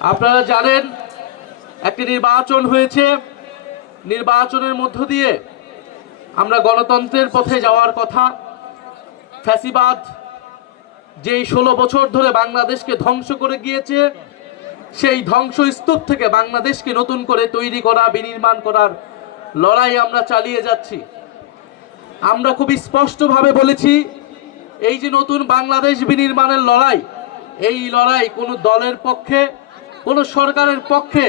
আপনারা জানেন একটি নির্বাচন হয়েছে, নির্বাচনের মধ্য দিয়ে আমরা গণতন্ত্রের পথে যাওয়ার কথা। ফ্যাসিবাদ যেই 16 বছর ধরে বাংলাদেশকে ধ্বংস করে গিয়েছে, সেই ধ্বংসস্তূপ থেকে বাংলাদেশকে নতুন করে তৈরি করা, বিনির্মাণ করার লড়াই আমরা চালিয়ে যাচ্ছি। আমরা খুব স্পষ্টভাবে বলেছি, এই যে নতুন বাংলাদেশ বিনির্মাণের লড়াই, এই লড়াই কোনো দলের পক্ষে, কোনো সরকারের পক্ষে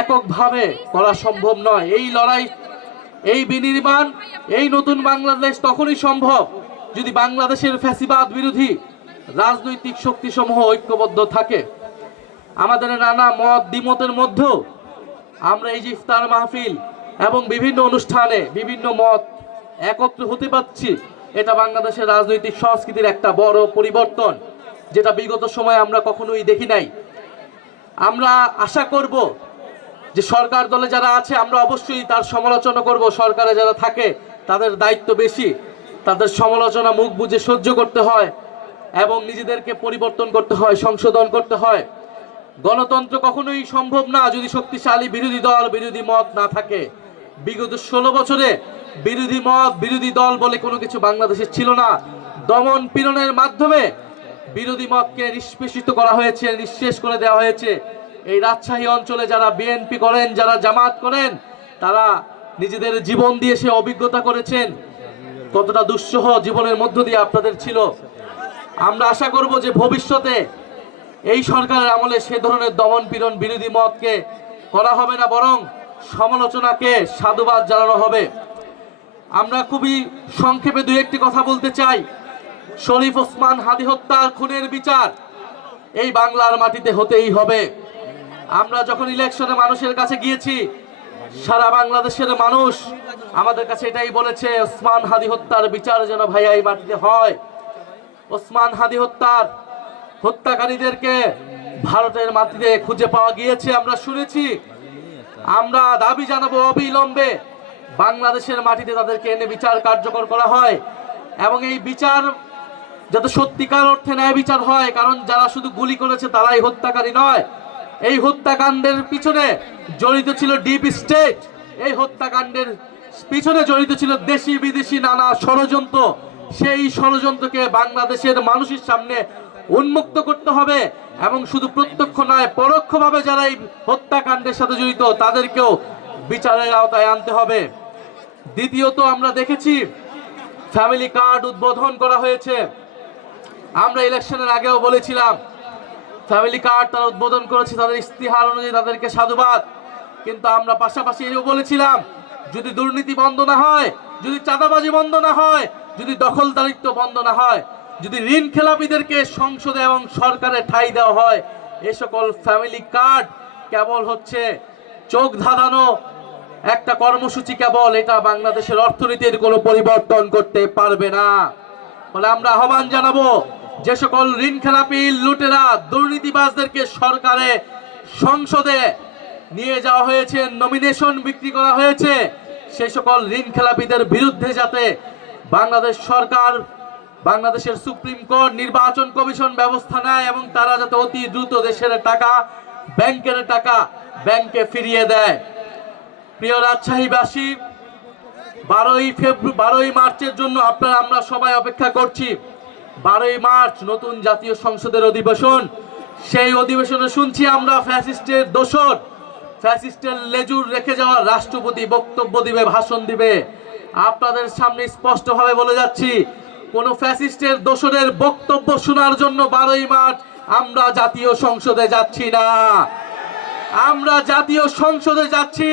এককভাবে করা সম্ভব নয়। এই লড়াই, এই বিনির্মাণ, এই নতুন বাংলাদেশ তখনই সম্ভব যদি বাংলাদেশের ফ্যাসিবাদ বিরোধী রাজনৈতিক শক্তিসমূহ ঐক্যবদ্ধ থাকে। আমাদের নানা মত দ্বিমতের মধ্যেও আমরা এই যে ইফতার মাহফিল এবং বিভিন্ন অনুষ্ঠানে বিভিন্ন মত একত্র হতে পারছি, এটা বাংলাদেশের রাজনৈতিক সংস্কৃতির একটা বড় পরিবর্তন, যেটা বিগত সময়ে আমরা কখনোই দেখি নাই। আমরা আশা করব যে সরকার দলে যারা আছে আমরা অবশ্যই তার সমালোচনা করব। সরকারে যারা থাকে তাদের দায়িত্ব বেশি, তাদের সমালোচনা মুখ বুজে সহ্য করতে হয় এবং নিজেদেরকে পরিবর্তন করতে হয়, সংশোধন করতে হয়। গণতন্ত্র কখনোই সম্ভব না যদি শক্তিশালী বিরোধী দল, বিরোধী মত না থাকে। বিগত 16 বছরে বিরোধী মত, বিরোধী দল বলে কোনো কিছু বাংলাদেশে ছিল না। দমন পীড়নের মাধ্যমে বিরোধী মতকে নিষ্পেষিত করা হয়েছে, নিঃশেষ করে দেওয়া হয়েছে। এই রাজশাহী অঞ্চলে যারা বিএনপি করেন, যারা জামাত করেন, তারা নিজেদের জীবন দিয়ে সে অভিজ্ঞতা করেছেন কতটা দুঃসহ জীবনের মধ্য দিয়ে আপনাদের ছিল। আমরা আশা করব যে ভবিষ্যতে এই সরকারের আমলে সে ধরনের দমন পীড়ন বিরোধী মতকে করা হবে না, বরং সমালোচনাকে সাধুবাদ জানানো হবে। আমরা খুবই সংক্ষেপে দুই একটি কথা বলতে চাই। শরীফ ওসমান হাদী হত্যার খুনের বিচার এই বাংলার মাটিতে হতেই হবে। আমরা যখন ইলেকশনে মানুষের কাছে গিয়েছি, সারা বাংলাদেশের মানুষ আমাদের কাছে এটাই বলেছে, ওসমান হাদী হত্যার বিচার যেন ভাইয়া এই মাটিতে হয়। ওসমান হাদী হত্যাকারীদেরকে ভারতের মাটিতে খুঁজে পাওয়া গিয়েছে, আমরা শুনেছি। আমরা দাবি জানাবো অবিলম্বে বাংলাদেশের মাটিতে তাদেরকে এনে বিচার কার্যকর করা হয় এবং এই বিচার যাতে সত্যিকার অর্থে ন্যায় বিচার হয়। কারণ যারা শুধু গুলি করেছে তারাই হত্যাকারী নয়, এই হত্যাকাণ্ডের পিছনে জড়িত ছিল ডিপ স্টেট। এই হত্যাকাণ্ডের পিছনে জড়িত ছিল দেশি বিদেশি নানা ষড়যন্ত্র। সেই ষড়যন্ত্রকে বাংলাদেশের মানুষের সামনে উন্মুক্ত করতে হবে এবং শুধু প্রত্যক্ষ নয়, পরোক্ষভাবে যারা এই হত্যাকাণ্ডের সাথে জড়িত তাদেরকেও বিচারের আওতায় আনতে হবে। দ্বিতীয়ত, আমরা দেখেছি ফ্যামিলি কার্ড উদ্বোধন করা হয়েছে। আমরা ইলেকশনের আগেও বলেছিলাম ফ্যামিলি কার্ড তারা উদ্বোধন করেছে, তাদের ইস্তিহার অনুযায়ী তাদেরকে সাধুবাদ। কিন্তু আমরা পাশাপাশি এও বলেছিলাম, যদি দুর্নীতি বন্ধ না হয়, যদি চাঁদাবাজি বন্ধ না হয়, যদি দখলদারিত্ব বন্ধ না হয়, যদি ঋণ খেলাপিদেরকে সংসদে এবং সরকারে ঠাঁই দেওয়া হয়, এ সকল ফ্যামিলি কার্ড কেবল হচ্ছে চোখ ধাঁধানো একটা কর্মসূচি, কেবল এটা বাংলাদেশের অর্থনীতির কোনো পরিবর্তন করতে পারবে না। ফলে আমরা আহ্বান জানাবো, যে সকল ঋণ খেলাপি, লুটেরা, দুর্নীতিবাজদেরকে সরকারে, সংসদে নিয়ে যাওয়া হয়েছে, নমিনেশন বিক্রি করা হয়েছে, সেই সকল ঋণ খেলাপিদের বিরুদ্ধে যাতে বাংলাদেশ সরকার, বাংলাদেশের সুপ্রিম কোর্ট, নির্বাচন কমিশন ব্যবস্থা নেয় এবং তারা যাতে অতি দ্রুত দেশের টাকা, ব্যাংকের টাকা ব্যাংকে ফিরিয়ে দেয়। প্রিয় রাজশাহীবাসী, 12ই মার্চের জন্য আমরা সবাই অপেক্ষা করছি। 12ই মার্চ নতুন জাতীয় সংসদের অধিবেশন। সেই অধিবেশনে শুনছি আমরা ফ্যাসিস্টের দোসর, ফ্যাসিস্টের লেজুর রেখে যাওয়া রাষ্ট্রপতি বক্তব্য দিবে, ভাষণ দিবে। আপনাদের সামনে স্পষ্টভাবে বলে যাচ্ছি, কোন ফ্যাসিস্টের দোসরের বক্তব্য শোনার জন্য 12ই মার্চ আমরা জাতীয় সংসদে যাচ্ছি না। আমরা জাতীয় সংসদে যাচ্ছি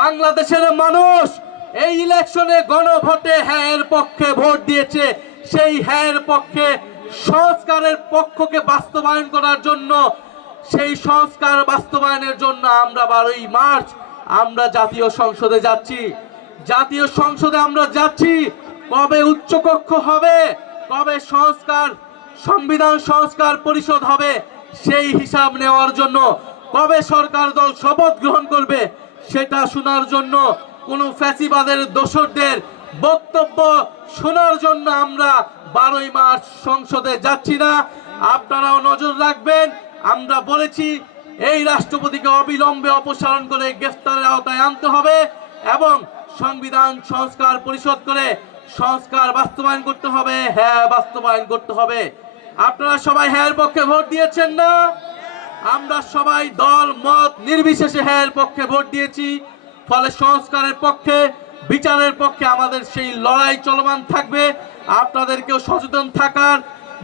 বাংলাদেশের মানুষ এই ইলেকশনে গণভোটে হ্যাঁ এর পক্ষে ভোট দিয়েছে, সেই হ্যাঁ এর পক্ষে সংস্কারের পক্ষকে বাস্তবায়ন করার জন্য, সেই সংস্কার বাস্তবায়নের জন্য আমরা 12ই মার্চ আমরা জাতীয় সংসদে যাচ্ছি। জাতীয় সংসদে আমরা যাচ্ছি, কবে উচ্চকক্ষ হবে, কবে সংবিধান সংস্কার পরিষদ হবে সেই হিসাব নেওয়ার জন্য, কবে সরকার দল শপথ গ্রহণ করবে সেটা শোনার জন্য, কোন ফ্যাসিবাদের দোসরদের বক্তব্য শোনার জন্য আমরা 12ই মার্চ সংসদে যাচ্ছি না। আপনারাও নজর রাখবেন। আমরা বলেছি এই রাষ্ট্রপতিকে অবিলম্বে অপসারণ করে গ্রেফতারের আওতায় আনতে হবে এবং সংবিধান সংস্কার পরিষদ করে সংস্কার বাস্তবায়ন করতে হবে। হ্যাঁ, বাস্তবায়ন করতে হবে। আপনারা সবাই হ্যাঁ এর পক্ষে ভোট দিয়েছেন না? আমরা সবাই দল মত নির্বিশেষে হ্যাঁ এর পক্ষে ভোট দিয়েছি। ফলে সংস্কারের পক্ষে, বিচারের পক্ষে আমাদের সেই লড়াই চলমান থাকবে। আপনাদেরকেও সচেতন থাকার,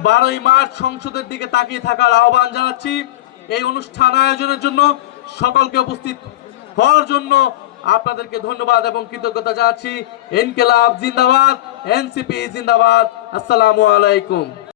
12ই মার্চ সংসদের দিকে তাকিয়ে থাকার আহ্বান জানাচ্ছি। এই অনুষ্ঠান আয়োজনের জন্য সকলকে উপস্থিত হওয়ার জন্য আপনাদেরকে ধন্যবাদ এবং কৃতজ্ঞতা জানাচ্ছি। ইনকিলাব জিন্দাবাদ, এনসিপি জিন্দাবাদ। আসসালামু আলাইকুম।